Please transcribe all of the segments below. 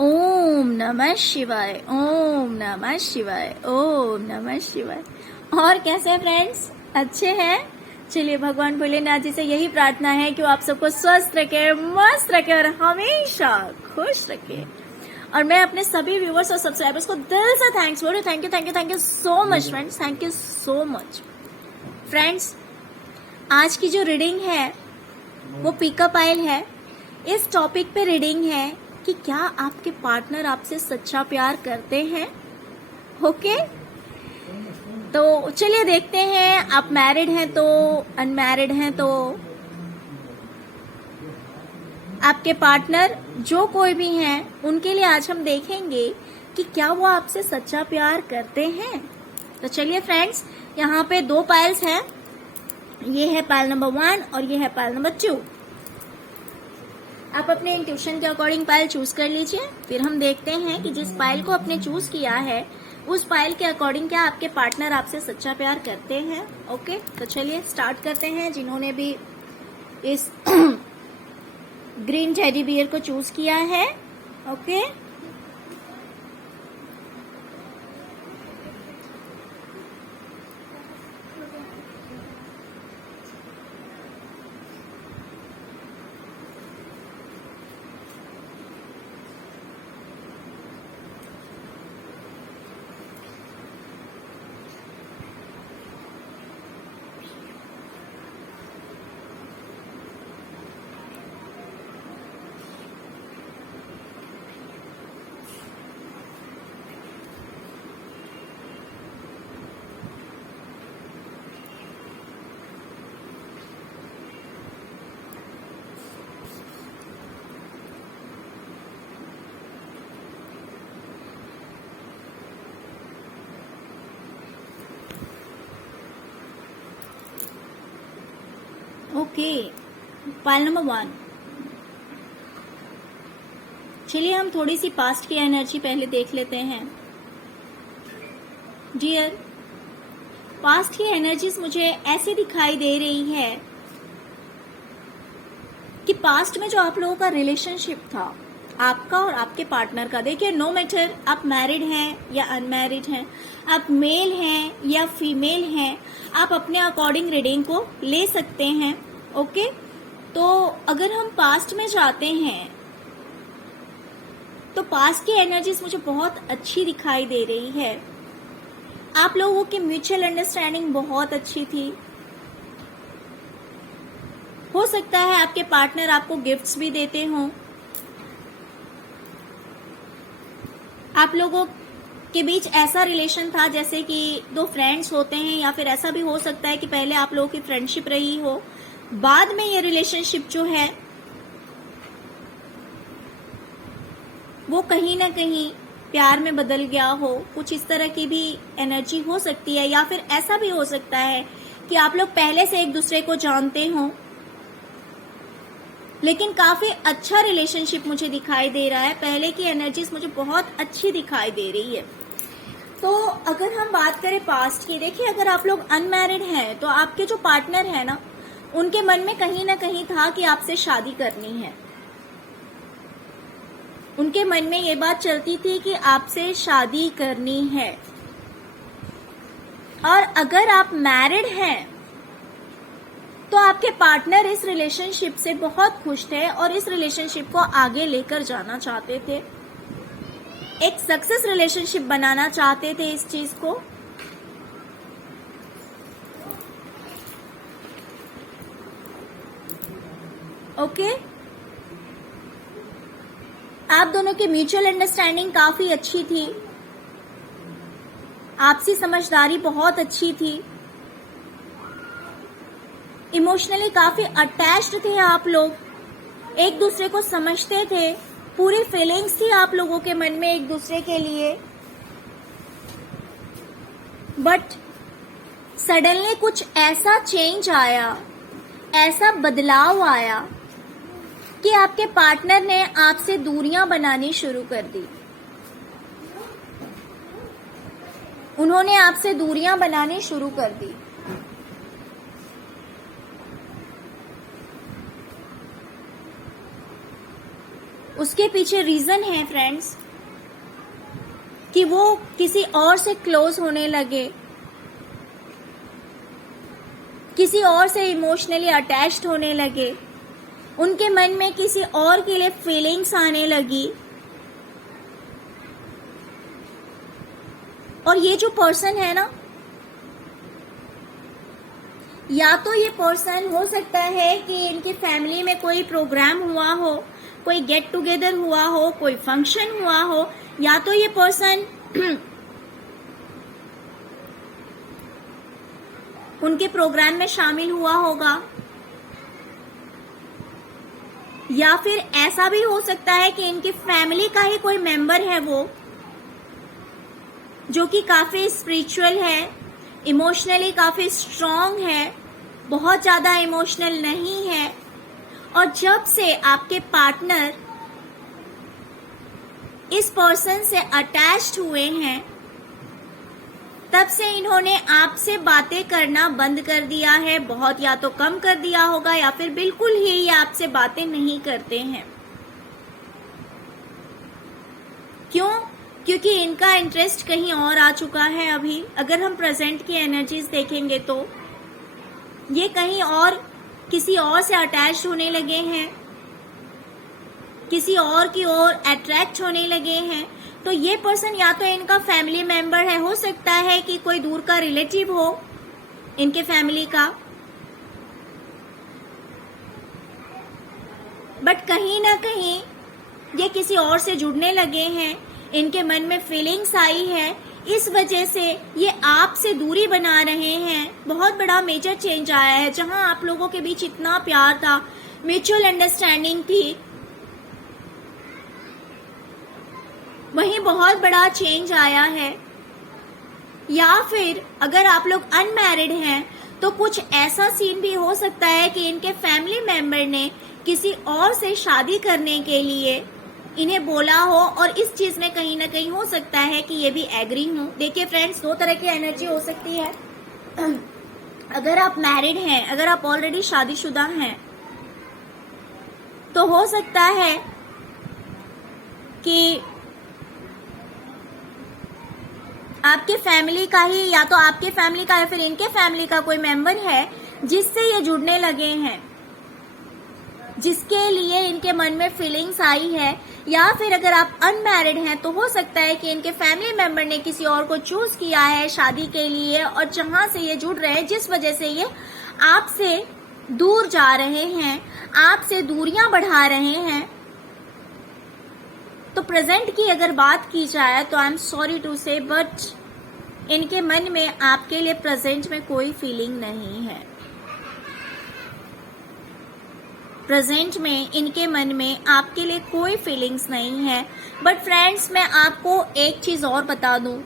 ओम नमः शिवाय, ओम नमः शिवाय, ओम नमः शिवाय। और कैसे हैं फ्रेंड्स, अच्छे हैं? चलिए भगवान भोलेनाथ जी से यही प्रार्थना है कि वो आप सबको स्वस्थ रखे, मस्त रखे और हमेशा खुश रखे। और मैं अपने सभी व्यूवर्स और सब्सक्राइबर्स को दिल से थैंक्स बोल रही हूँ। Thank you so much friends, thank you so much friends. आज की जो रीडिंग है वो पिकअप आयल है। इस टॉपिक पे रीडिंग है कि क्या आपके पार्टनर आपसे सच्चा प्यार करते हैं। ओके, तो चलिए देखते हैं आप मैरिड हैं तो, अनमैरिड हैं तो, आपके पार्टनर जो कोई भी हैं उनके लिए आज हम देखेंगे कि क्या वो आपसे सच्चा प्यार करते हैं। तो चलिए फ्रेंड्स, यहाँ पे दो पायल्स हैं। ये है पायल नंबर 1 और ये है पायल नंबर 2। आप अपने इंट्यूशन के अकॉर्डिंग पायल चूज कर लीजिए। फिर हम देखते हैं कि जिस पायल को आपने चूज किया है उस पायल के अकॉर्डिंग क्या आपके पार्टनर आपसे सच्चा प्यार करते हैं। ओके, तो चलिए स्टार्ट करते हैं। जिन्होंने भी इस ग्रीन टेडी बियर को चूज किया है, ओके, ओके। Pile number 1। चलिए हम थोड़ी सी पास्ट की एनर्जी पहले देख लेते हैं। डियर, पास्ट की एनर्जीज मुझे ऐसी दिखाई दे रही है कि पास्ट में जो आप लोगों का रिलेशनशिप था, आपका और आपके पार्टनर का, देखिए नो मैटर आप मैरिड हैं या अनमैरिड हैं, आप मेल हैं या फीमेल हैं, आप अपने अकॉर्डिंग रीडिंग को ले सकते हैं। ओके, तो अगर हम पास्ट में जाते हैं तो पास्ट की एनर्जीज मुझे बहुत अच्छी दिखाई दे रही है। आप लोगों की म्यूचुअल अंडरस्टैंडिंग बहुत अच्छी थी। हो सकता है आपके पार्टनर आपको गिफ्ट्स भी देते हों। आप लोगों के बीच ऐसा रिलेशन था जैसे कि दो फ्रेंड्स होते हैं, या फिर ऐसा भी हो सकता है कि पहले आप लोगों की फ्रेंडशिप रही हो, बाद में ये रिलेशनशिप जो है वो कहीं ना कहीं प्यार में बदल गया हो। कुछ इस तरह की भी एनर्जी हो सकती है, या फिर ऐसा भी हो सकता है कि आप लोग पहले से एक दूसरे को जानते हो, लेकिन काफी अच्छा रिलेशनशिप मुझे दिखाई दे रहा है। पहले की एनर्जीज मुझे बहुत अच्छी दिखाई दे रही है। तो अगर हम बात करें पास्ट की, देखिए अगर आप लोग अनमैरिड हैं तो आपके जो पार्टनर है ना, उनके मन में कहीं ना कहीं था कि आपसे शादी करनी है। उनके मन में ये बात चलती थी कि आपसे शादी करनी है। और अगर आप मैरिड हैं तो आपके पार्टनर इस रिलेशनशिप से बहुत खुश थे और इस रिलेशनशिप को आगे लेकर जाना चाहते थे। एक सक्सेस रिलेशनशिप बनाना चाहते थे इस चीज को। ओके, आप दोनों की म्यूचुअल अंडरस्टैंडिंग काफी अच्छी थी। आपसी समझदारी बहुत अच्छी थी। इमोशनली काफी अटैच्ड थे आप लोग, एक दूसरे को समझते थे, पूरी फीलिंग्स थी आप लोगों के मन में एक दूसरे के लिए। बट सडनली कुछ ऐसा चेंज आया, ऐसा बदलाव आया कि आपके पार्टनर ने आपसे दूरियां बनानी शुरू कर दी। उन्होंने आपसे दूरियां बनानी शुरू कर दी। उसके पीछे रीजन है फ्रेंड्स कि वो किसी और से क्लोज होने लगे, किसी और से इमोशनली अटैच्ड होने लगे, उनके मन में किसी और के लिए फीलिंग्स आने लगी। और ये जो पर्सन है ना, या तो ये पर्सन हो सकता है कि इनकी फैमिली में कोई प्रोग्राम हुआ हो, कोई गेट टुगेदर हुआ हो, कोई फंक्शन हुआ हो, या तो ये पर्सन उनके प्रोग्राम में शामिल हुआ होगा, या फिर ऐसा भी हो सकता है कि इनकी फैमिली का ही कोई मेंबर है वो, जो कि काफी स्पिरिचुअल है, इमोशनली काफी स्ट्रांग है, बहुत ज्यादा इमोशनल नहीं है। और जब से आपके पार्टनर इस पर्सन से अटैच्ड हुए हैं, तब से इन्होंने आपसे बातें करना बंद कर दिया है, बहुत या तो कम कर दिया होगा या फिर बिल्कुल ही ये आपसे बातें नहीं करते हैं। क्यों? क्योंकि इनका इंटरेस्ट कहीं और आ चुका है। अभी अगर हम प्रेजेंट की एनर्जीज देखेंगे तो ये कहीं और किसी और से अटैच होने लगे हैं, किसी और की ओर अट्रैक्ट होने लगे हैं। तो ये पर्सन या तो इनका फैमिली मेंबर है, हो सकता है कि कोई दूर का रिलेटिव हो इनके फैमिली का, बट कहीं ना कहीं ये किसी और से जुड़ने लगे हैं, इनके मन में फीलिंग्स आई है, इस वजह से ये आपसे दूरी बना रहे हैं। बहुत बड़ा मेजर चेंज आया है। जहां आप लोगों के बीच इतना प्यार था, म्यूचुअल अंडरस्टैंडिंग थी, वहीं बहुत बड़ा चेंज आया है। या फिर अगर आप लोग अनमैरिड हैं तो कुछ ऐसा सीन भी हो सकता है कि इनके फैमिली मेंबर ने किसी और से शादी करने के लिए इन्हें बोला हो, और इस चीज में कहीं ना कहीं हो सकता है कि ये भी एग्री हो। देखिए फ्रेंड्स, दो तरह की एनर्जी हो सकती है। अगर आप मैरिड हैं, अगर आप ऑलरेडी शादीशुदा हैं, तो हो सकता है कि आपके फैमिली का ही, या तो आपके फैमिली का या फिर इनके फैमिली का कोई मेंबर है जिससे ये जुड़ने लगे हैं, जिसके लिए इनके मन में फीलिंग्स आई है। या फिर अगर आप अनमैरिड हैं तो हो सकता है कि इनके फैमिली मेंबर ने किसी और को चूज किया है शादी के लिए, और जहां से ये जुड़ रहे हैं, जिस वजह से ये आपसे दूर जा रहे हैं, आपसे दूरियां बढ़ा रहे हैं। तो प्रेजेंट की अगर बात की जाए तो आई एम सॉरी टू से, बट इनके मन में आपके लिए प्रेजेंट में कोई फीलिंग नहीं है। प्रेजेंट में इनके मन में आपके लिए कोई फीलिंग्स नहीं है। बट फ्रेंड्स, मैं आपको एक चीज और बता दूं,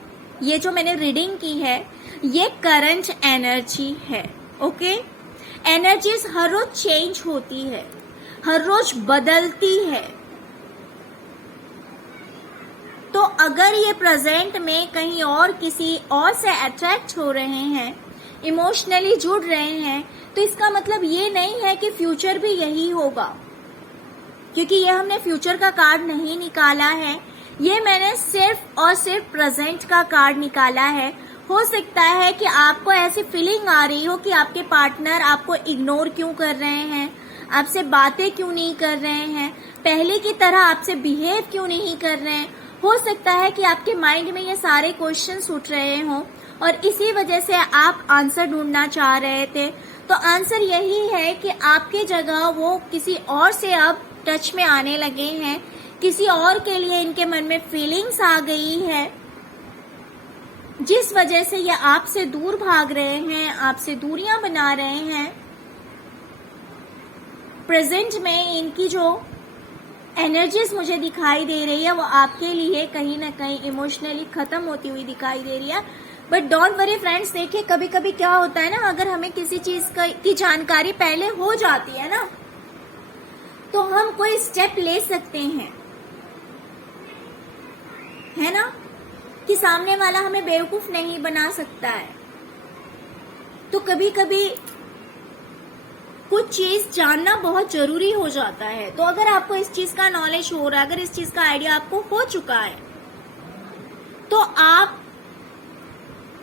ये जो मैंने रीडिंग की है ये करंट एनर्जी है। ओके, एनर्जीज हर रोज चेंज होती है, हर रोज बदलती है। तो अगर ये प्रेजेंट में कहीं और किसी और से अट्रैक्ट हो रहे हैं, इमोशनली जुड़ रहे हैं, तो इसका मतलब ये नहीं है कि फ्यूचर भी यही होगा, क्योंकि ये हमने फ्यूचर का कार्ड नहीं निकाला है, ये मैंने सिर्फ और सिर्फ प्रेजेंट का कार्ड निकाला है। हो सकता है कि आपको ऐसी फीलिंग आ रही हो कि आपके पार्टनर आपको इग्नोर क्यों कर रहे हैं, आपसे बातें क्यों नहीं कर रहे हैं, पहले की तरह आपसे बिहेव क्यों नहीं कर रहे हैं। हो सकता है कि आपके माइंड में ये सारे क्वेश्चंस उठ रहे हों और इसी वजह से आप आंसर ढूंढना चाह रहे थे। तो आंसर यही है कि आपके जगह वो किसी और से अब टच में आने लगे हैं, किसी और के लिए इनके मन में फीलिंग्स आ गई है, जिस वजह से ये आपसे दूर भाग रहे हैं, आपसे दूरियां बना रहे हैं। प्रेजेंट में इनकी जो एनर्जीज मुझे दिखाई दे रही है वो आपके लिए कहीं ना कहीं इमोशनली खत्म होती हुई दिखाई दे रही है। बट डोंट वरी फ्रेंड्स, देखिए कभी कभी क्या होता है ना, अगर हमें किसी चीज की जानकारी पहले हो जाती है ना, तो हम कोई स्टेप ले सकते हैं, है ना, कि सामने वाला हमें बेवकूफ नहीं बना सकता है। तो कभी कभी कुछ चीज जानना बहुत जरूरी हो जाता है। तो अगर आपको इस चीज का नॉलेज हो रहा है, अगर इस चीज का आइडिया आपको हो चुका है, तो आप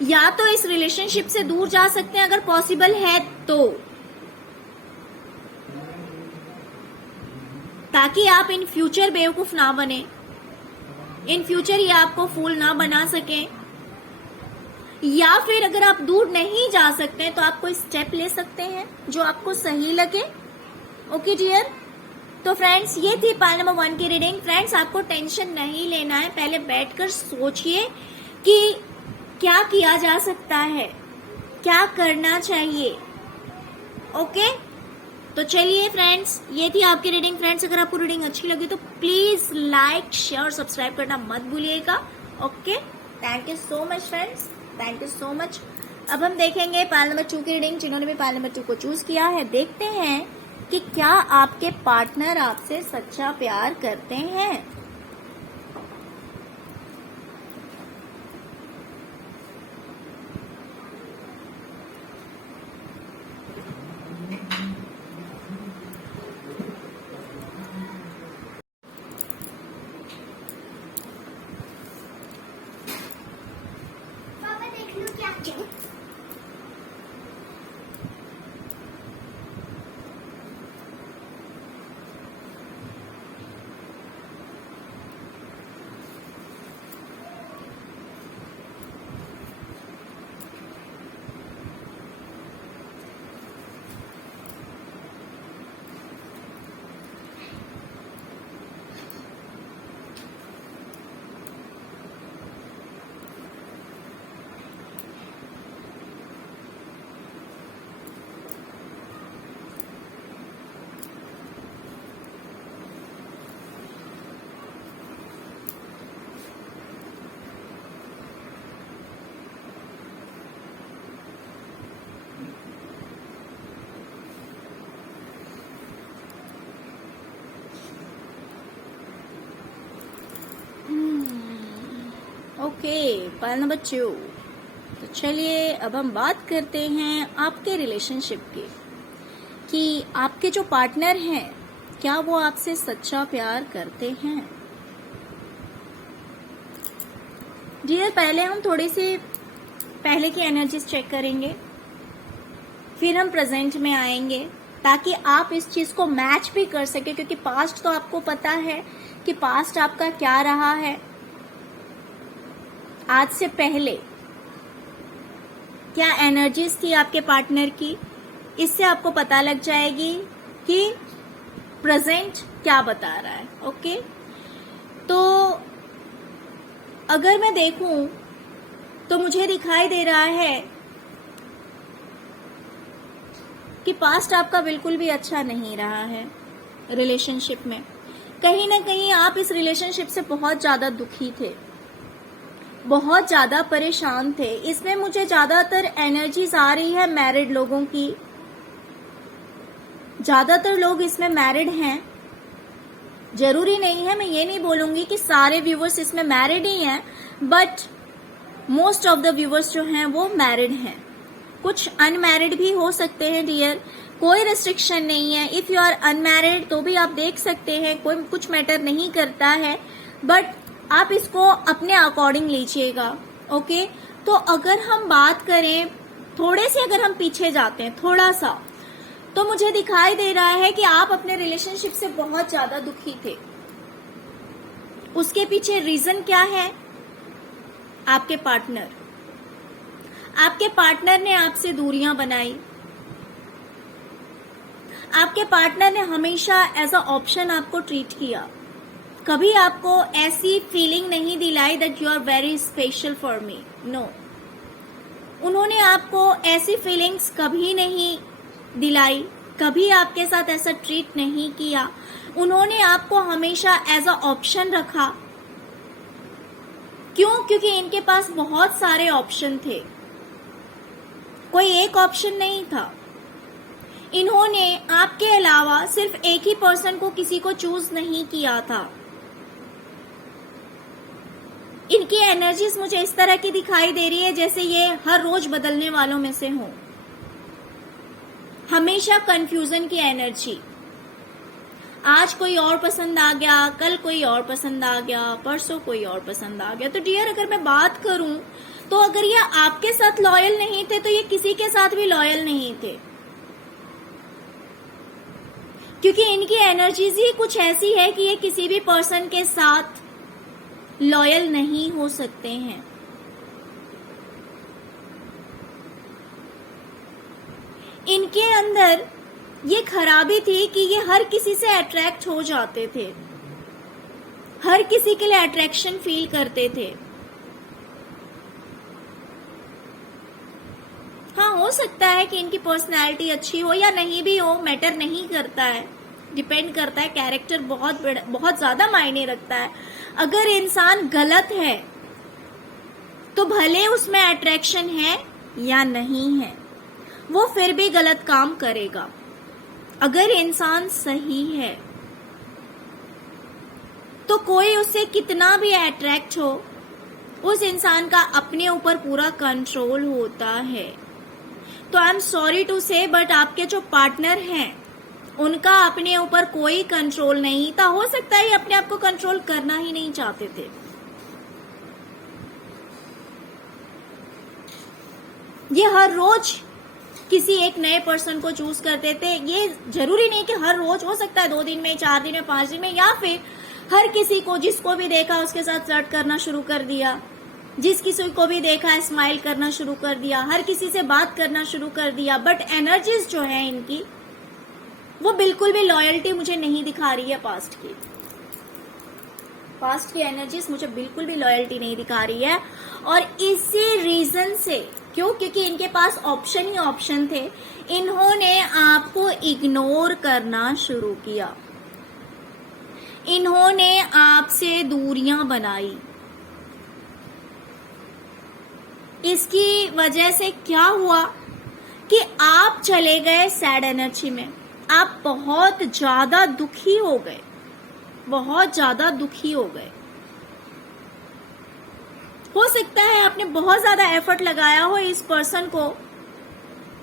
या तो इस रिलेशनशिप से दूर जा सकते हैं अगर पॉसिबल है तो, ताकि आप इन फ्यूचर बेवकूफ ना बने, इन फ्यूचर ये आपको फूल ना बना सके। या फिर अगर आप दूर नहीं जा सकते हैं तो आप कोई स्टेप ले सकते हैं जो आपको सही लगे। ओके डियर, तो फ्रेंड्स ये थी पाइल नंबर 1 की रीडिंग। फ्रेंड्स आपको टेंशन नहीं लेना है, पहले बैठकर सोचिए कि क्या किया जा सकता है, क्या करना चाहिए। ओके, तो चलिए फ्रेंड्स ये थी आपकी रीडिंग। फ्रेंड्स अगर आपको रीडिंग अच्छी लगी तो प्लीज लाइक शेयर और सब्सक्राइब करना मत भूलिएगा। Okay, thank you so much friends, thank you so much. अब हम देखेंगे पाइल नंबर 2 की रीडिंग। जिन्होंने भी पाइल नंबर 2 को चूज किया है, देखते हैं कि क्या आपके पार्टनर आपसे सच्चा प्यार करते हैं। Okay, pile number 2। तो चलिए अब हम बात करते हैं आपके रिलेशनशिप की, कि आपके जो पार्टनर हैं क्या वो आपसे सच्चा प्यार करते हैं। डियर, पहले हम थोड़ी सी पहले की एनर्जीज चेक करेंगे, फिर हम प्रेजेंट में आएंगे ताकि आप इस चीज को मैच भी कर सके, क्योंकि पास्ट तो आपको पता है कि पास्ट आपका क्या रहा है, आज से पहले क्या एनर्जीज थी आपके पार्टनर की। इससे आपको पता लग जाएगी कि प्रेजेंट क्या बता रहा है। ओके, तो अगर मैं देखूं तो मुझे दिखाई दे रहा है कि पास्ट आपका बिल्कुल भी अच्छा नहीं रहा है रिलेशनशिप में। कहीं ना कहीं आप इस रिलेशनशिप से बहुत ज्यादा दुखी थे, बहुत ज्यादा परेशान थे। इसमें मुझे ज्यादातर एनर्जीज आ रही है मैरिड लोगों की। ज्यादातर लोग इसमें मैरिड हैं, जरूरी नहीं है, मैं ये नहीं बोलूंगी कि सारे व्यूवर्स इसमें मैरिड ही हैं, but most of the viewers जो हैं वो मैरिड हैं। कुछ अनमैरिड भी हो सकते हैं डियर, कोई रिस्ट्रिक्शन नहीं है। इफ यू आर अनमैरिड तो भी आप देख सकते हैं, कोई कुछ मैटर नहीं करता है, बट आप इसको अपने अकॉर्डिंग लीजिएगा। ओके, तो अगर हम बात करें थोड़े से, अगर हम पीछे जाते हैं थोड़ा सा, तो मुझे दिखाई दे रहा है कि आप अपने रिलेशनशिप से बहुत ज्यादा दुखी थे। उसके पीछे रीजन क्या है? आपके पार्टनर ने आपसे दूरियां बनाई। आपके पार्टनर ने हमेशा एज अ ऑप्शन आपको ट्रीट किया। कभी आपको ऐसी फीलिंग नहीं दिलाई that you are very special for me. No, उन्होंने आपको ऐसी फीलिंग्स कभी नहीं दिलाई, कभी आपके साथ ऐसा ट्रीट नहीं किया। उन्होंने आपको हमेशा एज अ ऑप्शन रखा। क्यों? क्योंकि इनके पास बहुत सारे ऑप्शन थे, कोई एक ऑप्शन नहीं था। इन्होंने आपके अलावा सिर्फ एक ही पर्सन को, किसी को चूज नहीं किया था। इनकी एनर्जीज मुझे इस तरह की दिखाई दे रही है जैसे ये हर रोज बदलने वालों में से हो। हमेशा कंफ्यूजन की एनर्जी। आज कोई और पसंद आ गया, कल कोई और पसंद आ गया, परसों कोई और पसंद आ गया। तो डियर, अगर मैं बात करूं तो अगर ये आपके साथ लॉयल नहीं थे तो ये किसी के साथ भी लॉयल नहीं थे, क्योंकि इनकी एनर्जीज ही कुछ ऐसी है कि ये किसी भी पर्सन के साथ लॉयल नहीं हो सकते हैं। इनके अंदर ये खराबी थी कि ये हर किसी से अट्रैक्ट हो जाते थे, हर किसी के लिए अट्रैक्शन फील करते थे। हाँ, हो सकता है कि इनकी पर्सनैलिटी अच्छी हो या नहीं भी हो, मैटर नहीं करता है, डिपेंड करता है। कैरेक्टर बहुत ज्यादा मायने रखता है। अगर इंसान गलत है तो भले उसमें अट्रैक्शन है या नहीं है, वो फिर भी गलत काम करेगा। अगर इंसान सही है तो कोई उससे कितना भी अट्रैक्ट हो, उस इंसान का अपने ऊपर पूरा कंट्रोल होता है। तो आई एम सॉरी टू से, बट आपके जो पार्टनर हैं उनका अपने ऊपर कोई कंट्रोल नहीं था। हो सकता है अपने आप को कंट्रोल करना ही नहीं चाहते थे। ये हर रोज किसी एक नए पर्सन को चूज करते थे। ये जरूरी नहीं कि हर रोज, हो सकता है 2 दिन में, 4 दिन में, 5 दिन में, या फिर हर किसी को जिसको भी देखा उसके साथ फ्लर्ट करना शुरू कर दिया, जिस किसी को भी देखा स्माइल करना शुरू कर दिया, हर किसी से बात करना शुरू कर दिया। बट एनर्जीज जो है इनकी, वो बिल्कुल भी लॉयल्टी मुझे नहीं दिखा रही है। पास्ट की एनर्जीज मुझे बिल्कुल भी लॉयल्टी नहीं दिखा रही है। और इसी रीजन से, क्योंकि इनके पास ऑप्शन ही ऑप्शन थे, इन्होंने आपको इग्नोर करना शुरू किया। इन्होंने आपसे दूरियां बनाई। इसकी वजह से क्या हुआ कि आप चले गए सैड एनर्जी में। आप बहुत ज्यादा दुखी हो गए, बहुत ज्यादा दुखी हो गए। हो सकता है आपने बहुत ज्यादा एफर्ट लगाया हो इस पर्सन को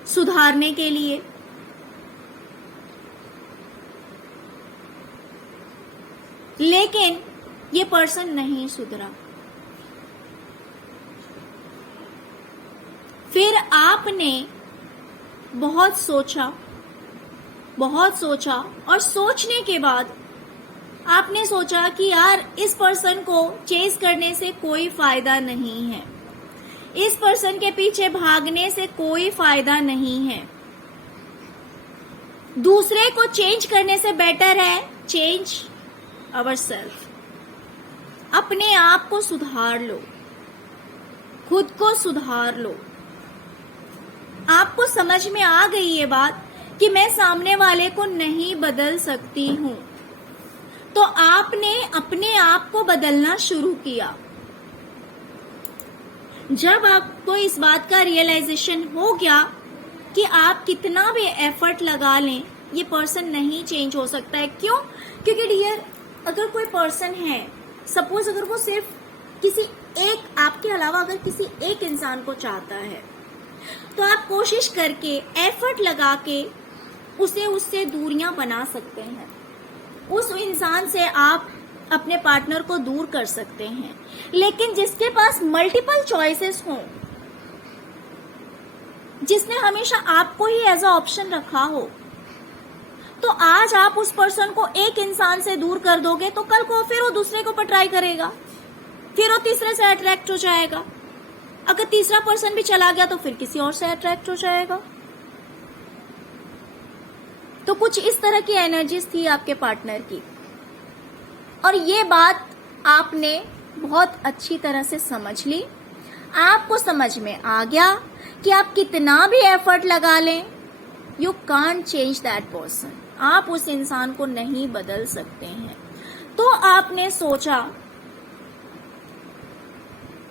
सुधारने के लिए, लेकिन ये पर्सन नहीं सुधरा। फिर आपने बहुत सोचा और सोचने के बाद आपने सोचा कि यार, इस पर्सन को चेस करने से कोई फायदा नहीं है, इस पर्सन के पीछे भागने से कोई फायदा नहीं है। दूसरे को चेंज करने से बेटर है चेंज अवरसेल्फ। अपने आप को सुधार लो, खुद को सुधार लो। आपको समझ में आ गई ये बात कि मैं सामने वाले को नहीं बदल सकती हूं, तो आपने अपने आप को बदलना शुरू किया। जब आपको इस बात का रियलाइजेशन हो गया कि आप कितना भी एफर्ट लगा लें, ये पर्सन नहीं चेंज हो सकता है। क्यों? क्योंकि डियर, अगर कोई पर्सन है, सपोज अगर वो सिर्फ किसी एक, आपके अलावा अगर किसी एक इंसान को चाहता है, तो आप कोशिश करके, एफर्ट लगा के उससे दूरियां बना सकते हैं। उस इंसान से आप अपने पार्टनर को दूर कर सकते हैं। लेकिन जिसके पास मल्टीपल चॉइसेस हों, जिसने हमेशा आपको ही एज अ ऑप्शन रखा हो, तो आज आप उस पर्सन को एक इंसान से दूर कर दोगे तो कल को फिर वो दूसरे को पर ट्राई करेगा, फिर वो तीसरे से अट्रैक्ट हो जाएगा। अगर तीसरा पर्सन भी चला गया तो फिर किसी और से अट्रैक्ट हो जाएगा। तो कुछ इस तरह की एनर्जीज थी आपके पार्टनर की, और ये बात आपने बहुत अच्छी तरह से समझ ली। आपको समझ में आ गया कि आप कितना भी एफर्ट लगा लें, you can't change that person. आप उस इंसान को नहीं बदल सकते हैं। तो आपने सोचा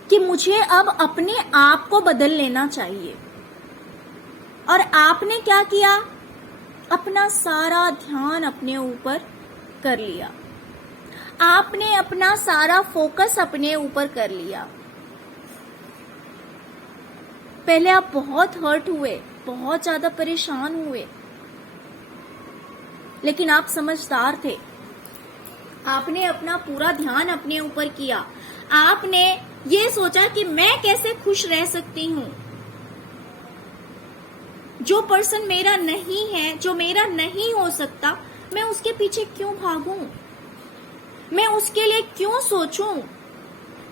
कि मुझे अब अपने आप को बदल लेना चाहिए, और आपने क्या किया? अपना सारा ध्यान अपने ऊपर कर लिया। आपने अपना सारा फोकस अपने ऊपर कर लिया। पहले आप बहुत हर्ट हुए, बहुत ज्यादा परेशान हुए, लेकिन आप समझदार थे। आपने अपना पूरा ध्यान अपने ऊपर किया। आपने ये सोचा कि मैं कैसे खुश रह सकती हूँ। जो पर्सन मेरा नहीं है, जो मेरा नहीं हो सकता, मैं उसके पीछे क्यों भागूं? मैं उसके लिए क्यों सोचूं?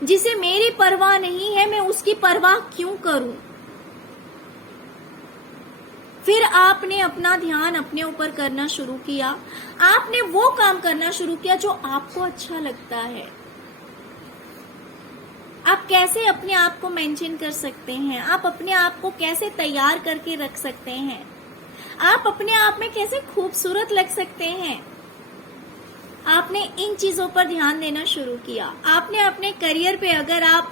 जिसे मेरी परवाह नहीं है, मैं उसकी परवाह क्यों करूं? फिर आपने अपना ध्यान अपने ऊपर करना शुरू किया। आपने वो काम करना शुरू किया जो आपको अच्छा लगता है। आप कैसे अपने आप को मेंटेन कर सकते हैं, आप अपने आप को कैसे तैयार करके रख सकते हैं, आप अपने आप में कैसे खूबसूरत लग सकते हैं, आपने इन चीजों पर ध्यान देना शुरू किया। आपने अपने करियर पे, अगर आप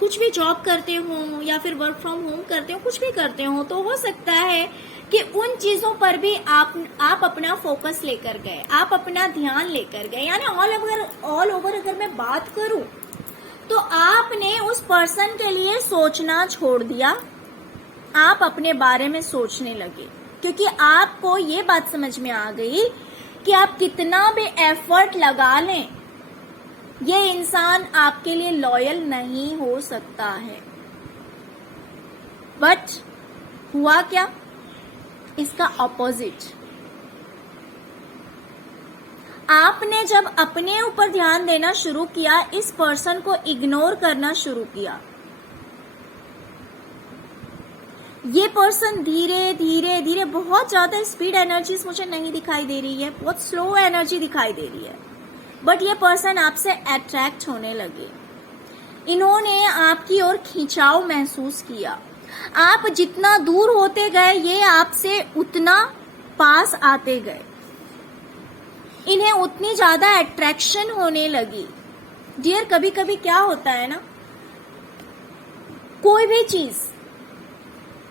कुछ भी जॉब करते हो या फिर वर्क फ्रॉम होम करते हो, कुछ भी करते हो, तो हो सकता है कि उन चीजों पर भी आप अपना फोकस लेकर गए, आप अपना ध्यान लेकर गए। यानी ऑल ओवर अगर मैं बात करूं तो आपने उस पर्सन के लिए सोचना छोड़ दिया। आप अपने बारे में सोचने लगे, क्योंकि आपको ये बात समझ में आ गई कि आप कितना भी एफर्ट लगा लें, ये इंसान आपके लिए लॉयल नहीं हो सकता है। बट हुआ क्या? इसका ऑपोजिट। आपने जब अपने ऊपर ध्यान देना शुरू किया, इस पर्सन को इग्नोर करना शुरू किया, ये पर्सन धीरे धीरे धीरे, बहुत ज्यादा स्पीड एनर्जीज मुझे नहीं दिखाई दे रही है, बहुत स्लो एनर्जी दिखाई दे रही है, बट ये पर्सन आपसे अट्रैक्ट होने लगे। इन्होंने आपकी ओर खिंचाव महसूस किया। आप जितना दूर होते गए, ये आपसे उतना पास आते गए। इन्हें उतनी ज्यादा अट्रैक्शन होने लगी। डियर, कभी कभी क्या होता है ना, कोई भी चीज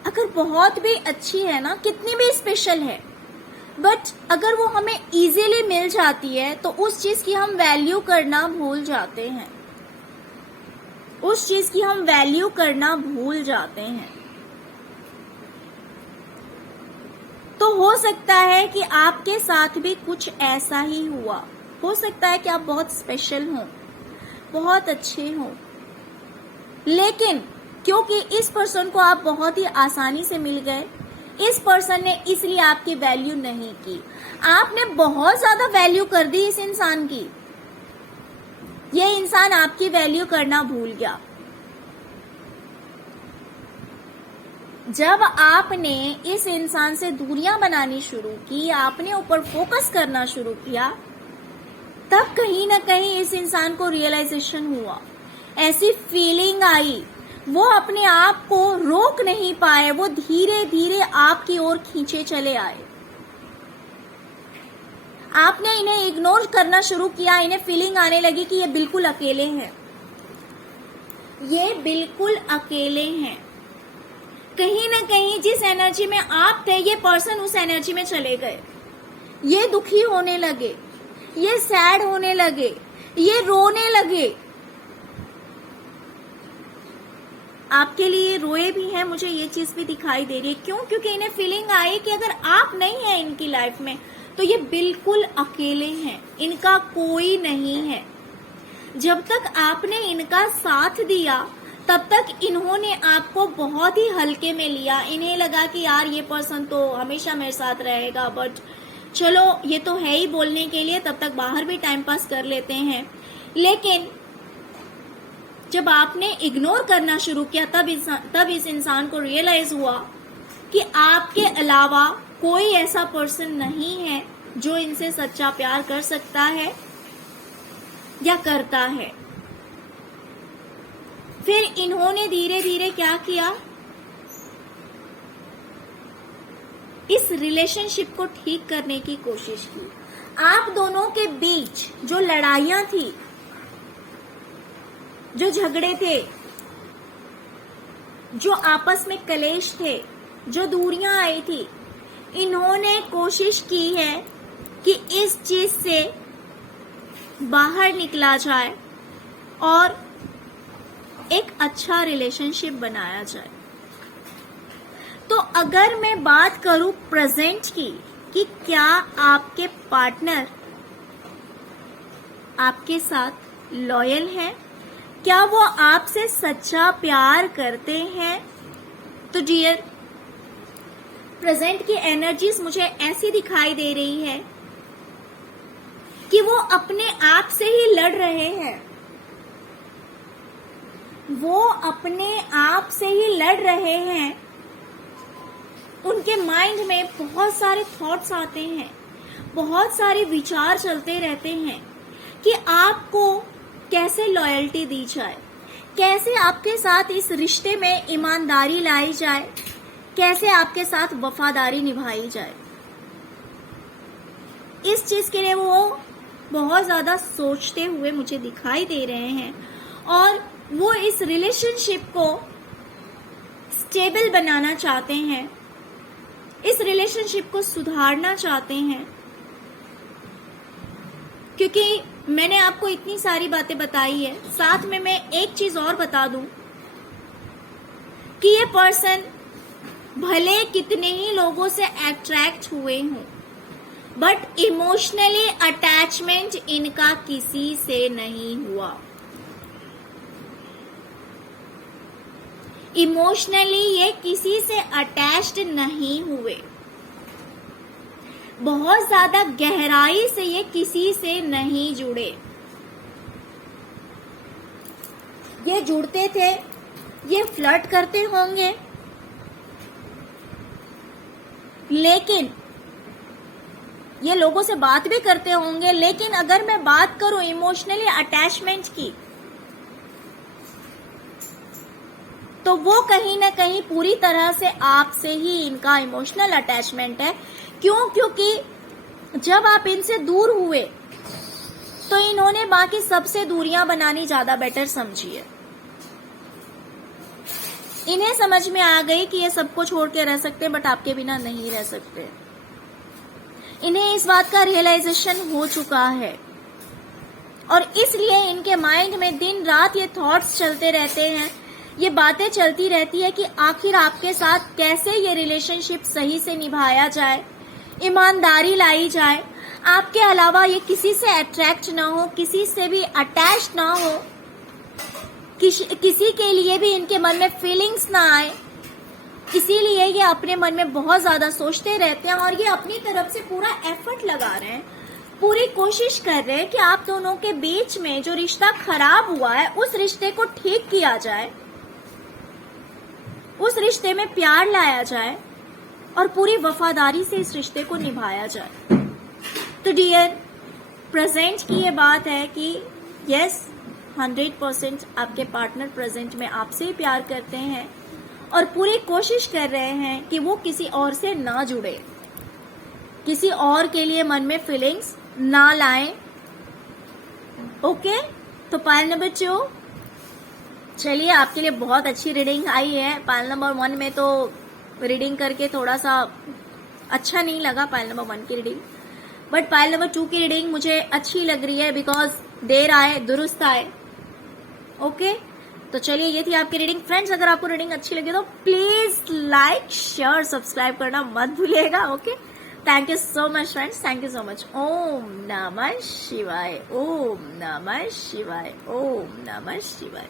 अगर बहुत भी अच्छी है ना, कितनी भी स्पेशल है, बट अगर वो हमें इजीली मिल जाती है तो उस चीज की हम वैल्यू करना भूल जाते हैं। उस चीज की हम वैल्यू करना भूल जाते हैं। तो हो सकता है कि आपके साथ भी कुछ ऐसा ही हुआ। हो सकता है कि आप बहुत स्पेशल हो, बहुत अच्छे हो, लेकिन क्योंकि इस पर्सन को आप बहुत ही आसानी से मिल गए, इस पर्सन ने इसलिए आपकी वैल्यू नहीं की। आपने बहुत ज्यादा वैल्यू कर दी इस इंसान की, ये इंसान आपकी वैल्यू करना भूल गया। जब आपने इस इंसान से दूरियां बनानी शुरू की, आपने ऊपर फोकस करना शुरू किया, तब कहीं ना कहीं इस इंसान को रियलाइजेशन हुआ, ऐसी फीलिंग आई, वो अपने आप को रोक नहीं पाए, वो धीरे धीरे आपकी ओर खींचे चले आए। आपने इन्हें इग्नोर करना शुरू किया। इन्हें फीलिंग आने लगी कि ये बिल्कुल अकेले हैं, ये बिल्कुल अकेले हैं। कहीं ना कहीं जिस एनर्जी में आप थे, ये पर्सन उस एनर्जी में चले गए। ये दुखी होने लगे, ये सैड होने लगे, ये रोने लगे। आपके लिए रोए भी हैं, मुझे ये चीज भी दिखाई दे रही है। क्यों? क्योंकि इन्हें फीलिंग आई कि अगर आप नहीं हैं इनकी लाइफ में तो ये बिल्कुल अकेले हैं, इनका कोई नहीं है। जब तक आपने इनका साथ दिया, तब तक इन्होंने आपको बहुत ही हल्के में लिया। इन्हें लगा कि यार ये पर्सन तो हमेशा मेरे साथ रहेगा, बट चलो ये तो है ही बोलने के लिए, तब तक बाहर भी टाइम पास कर लेते हैं। लेकिन जब आपने इग्नोर करना शुरू किया, तब इस इंसान को रियलाइज हुआ कि आपके अलावा कोई ऐसा पर्सन नहीं है जो इनसे सच्चा प्यार कर सकता है या करता है। फिर इन्होंने धीरे धीरे क्या किया, इस रिलेशनशिप को ठीक करने की कोशिश की। आप दोनों के बीच जो लड़ाइयां थी, जो झगड़े थे, जो आपस में कलेश थे, जो दूरियां आई थी, इन्होंने कोशिश की है कि इस चीज से बाहर निकला जाए और एक अच्छा रिलेशनशिप बनाया जाए। तो अगर मैं बात करूं प्रेजेंट की, कि क्या आपके पार्टनर आपके साथ लॉयल है, क्या वो आपसे सच्चा प्यार करते हैं। तो डियर, प्रेजेंट की एनर्जीज मुझे ऐसी दिखाई दे रही है कि वो अपने आप से ही लड़ रहे हैं, वो अपने आप से ही लड़ रहे हैं। उनके माइंड में बहुत सारे थॉट्स आते हैं, बहुत सारे विचार चलते रहते हैं कि आपको कैसे लॉयल्टी दी जाए, कैसे आपके साथ इस रिश्ते में ईमानदारी लाई जाए, कैसे आपके साथ वफादारी निभाई जाए। इस चीज के लिए वो बहुत ज्यादा सोचते हुए मुझे दिखाई दे रहे हैं और वो इस रिलेशनशिप को स्टेबल बनाना चाहते हैं, इस रिलेशनशिप को सुधारना चाहते हैं। क्योंकि मैंने आपको इतनी सारी बातें बताई है, साथ में मैं एक चीज और बता दूं कि ये पर्सन भले कितने ही लोगों से अट्रैक्ट हुए हों, बट इमोशनली अटैचमेंट इनका किसी से नहीं हुआ। इमोशनली ये किसी से अटैच्ड नहीं हुए, बहुत ज्यादा गहराई से ये किसी से नहीं जुड़े। ये जुड़ते थे, ये फ्लर्ट करते होंगे, लेकिन ये लोगों से बात भी करते होंगे, लेकिन अगर मैं बात करूं इमोशनली अटैचमेंट की, तो वो कहीं ना कहीं पूरी तरह से आपसे ही इनका इमोशनल अटैचमेंट है। क्यों? क्योंकि जब आप इनसे दूर हुए तो इन्होंने बाकी सबसे दूरियां बनानी ज्यादा बेटर समझी है। इन्हें समझ में आ गई कि ये सबको छोड़ के रह सकते हैं, बट आपके बिना नहीं रह सकते। इन्हें इस बात का रियलाइजेशन हो चुका है और इसलिए इनके माइंड में दिन रात ये थॉट्स चलते रहते हैं, ये बातें चलती रहती है कि आखिर आपके साथ कैसे ये रिलेशनशिप सही से निभाया जाए, ईमानदारी लाई जाए, आपके अलावा ये किसी से अट्रैक्ट ना हो, किसी से भी अटैच ना हो, किसी के लिए भी इनके मन में फीलिंग्स ना आए। इसीलिए ये अपने मन में बहुत ज्यादा सोचते रहते हैं और ये अपनी तरफ से पूरा एफर्ट लगा रहे हैं, पूरी कोशिश कर रहे हैं कि आप दोनों के बीच में जो रिश्ता खराब हुआ है उस रिश्ते को ठीक किया जाए, उस रिश्ते में प्यार लाया जाए और पूरी वफादारी से इस रिश्ते को निभाया जाए। तो डियर, प्रेजेंट की ये बात है कि यस, 100% आपके पार्टनर प्रेजेंट में आपसे ही प्यार करते हैं और पूरी कोशिश कर रहे हैं कि वो किसी और से ना जुड़े, किसी और के लिए मन में फीलिंग्स ना लाएं। ओके, तो पायल नंबर 2, चलिए आपके लिए बहुत अच्छी रीडिंग आई है। पायल नंबर 1 में तो रीडिंग करके थोड़ा सा अच्छा नहीं लगा, पायल नंबर 1 की रीडिंग, बट पायल नंबर 2 की रीडिंग मुझे अच्छी लग रही है बिकॉज देर आए दुरुस्त आए। ओके, तो चलिए ये थी आपकी रीडिंग। फ्रेंड्स, अगर आपको रीडिंग अच्छी लगी तो प्लीज लाइक, शेयर, सब्सक्राइब करना मत भूलिएगा। Okay, thank you so much friends, thank you so much. ओम नमः शिवाय, ओम नमः शिवाय, ओम नमः शिवाय।